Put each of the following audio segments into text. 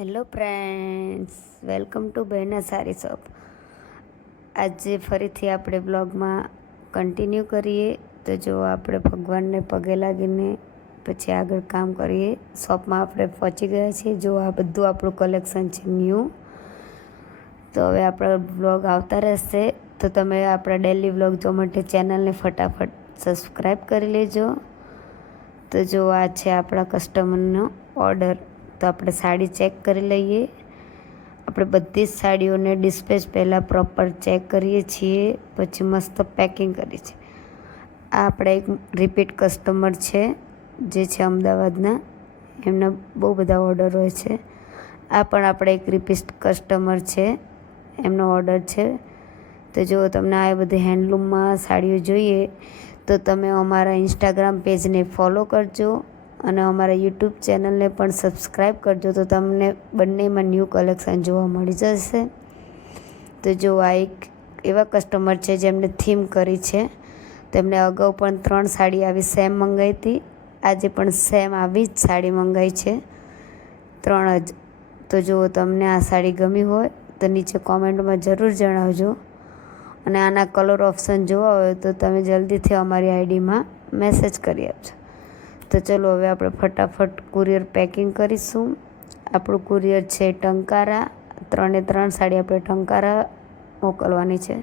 Hello friends, welcome to બહેના સારી shop. આજે ફરીથી આપણે બ્લોગમાં કન્ટિન્યુ કરીએ. તો જો આપણે ભગવાનને પગે લાગીને પછી આગળ કામ કરીએ. શોપમાં આપણે પહોંચી ગયા છીએ. જો આ બધું આપણું કલેક્શન છે ન્યૂ. તો હવે આપણા બ્લોગ આવતા રહેશે. તો તમે આપણા ડેલી બ્લોગ જોવા માટે ચેનલને ફટાફટ સબસ્ક્રાઈબ કરી લેજો. તો જો આ છે આપણા કસ્ટમરનો ઓર્ડર. તો આપણે સાડી ચેક કરી લઈએ. આપણે બધી જ સાડીઓને ડિસ્પેચ પહેલાં પ્રોપર ચેક કરીએ છીએ, પછી મસ્ત પેકિંગ કરીએ છીએ. આ આપણા એક રિપીટ કસ્ટમર છે, જે છે અમદાવાદના. એમના બહુ બધા ઓર્ડર હોય છે. આ પણ આપણે એક રિપીટ કસ્ટમર છે, એમનો ઓર્ડર છે. તો જો તમને આ બધી હેન્ડલૂમમાં સાડીઓ જોઈએ તો તમે અમારા ઇન્સ્ટાગ્રામ પેજને ફોલો કરજો અને અમારા યુટ્યુબ ચેનલને પણ સબસ્ક્રાઈબ કરજો. તો તમને બંનેમાં ન્યૂ કલેક્શન જોવા મળી જશે. તો જો આ એક એવા કસ્ટમર છે જેમને થીમ કરી છે. તેમને અગાઉ પણ 3 સાડી આવી સેમ મંગાવી હતી. આજે પણ સેમ આવી જ સાડી મંગાવી છે, 3 જ. તો જો તમને આ સાડી ગમી હોય તો નીચે કોમેન્ટમાં જરૂર જણાવજો. અને આના કલર ઓપ્શન જોવા હોય તો તમે જલ્દીથી અમારી આઈડીમાં મેસેજ કરી આપજો. તો ચલો હવે આપણે ફટાફટ કુરિયર પેકિંગ કરીશું. આપણું કુરિયર છે ટંકારા. 3 સાડી આપણે ટંકારા મોકલવાની છે.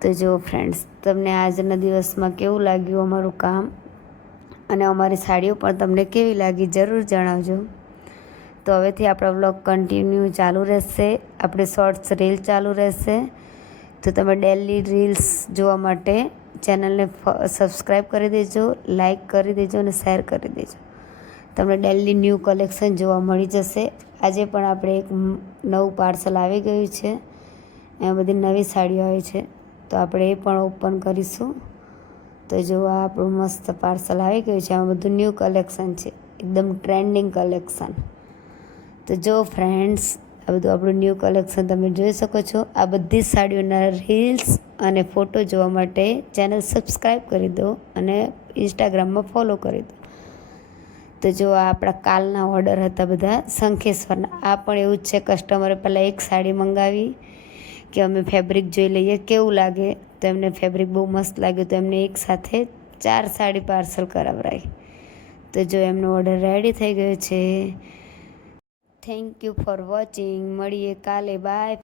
તો જો ફ્રેન્ડ્સ, તમને આજના દિવસમાં કેવું લાગ્યું અમારું કામ અને અમારી સાડીઓ પણ તમને કેવી લાગી જરૂર જણાવજો. તો હવેથી આપણા વ્લોગ કન્ટિન્યુ ચાલુ રહેશે. આપણે શોર્ટ્સ રીલ ચાલુ રહેશે. તો તમે ડેલી રીલ્સ જોવા માટે ચેનલને સબસ્ક્રાઈબ કરી દેજો, લાઈક કરી દેજો અને શેર કરી દેજો. તમને ડેલી ન્યૂ કલેક્શન જોવા મળી જશે. આજે પણ આપણે એક નવું પાર્સલ આવી ગયું છે. એમાં બધી નવી સાડીઓ આવી છે, તો આપણે એ પણ ઓપન કરીશું. તો જો આ આપણું મસ્ત પાર્સલ આવી ગયું છે. આમાં બધું ન્યૂ કલેક્શન છે, એકદમ ટ્રેન્ડિંગ કલેક્શન. તો જો ફ્રેન્ડ્સ, આ બધું આપણું ન્યૂ કલેક્શન તમે જોઈ શકો છો. આ બધી સાડીઓના રીલ્સ અને ફોટો જોવા માટે ચેનલ સબસ્ક્રાઈબ કરી દો અને ઇન્સ્ટાગ્રામમાં ફોલો કરી દો. તો જો આ આપણા કાલના ઓર્ડર હતા બધા શંખેશ્વરના. આ પણ એવું જ છે, કસ્ટમરે પહેલાં એક સાડી મંગાવી કે અમે ફેબ્રિક જોઈ લઈએ કેવું લાગે. તો એમને ફેબ્રિક બહુ મસ્ત લાગ્યું, તો એમને એક સાથે 4 સાડી પાર્સલ કરાવરાઈ. તો જો એમનો ઓર્ડર રેડી થઈ ગયો છે. Thank you for watching. મળીએ કાલે. બાય.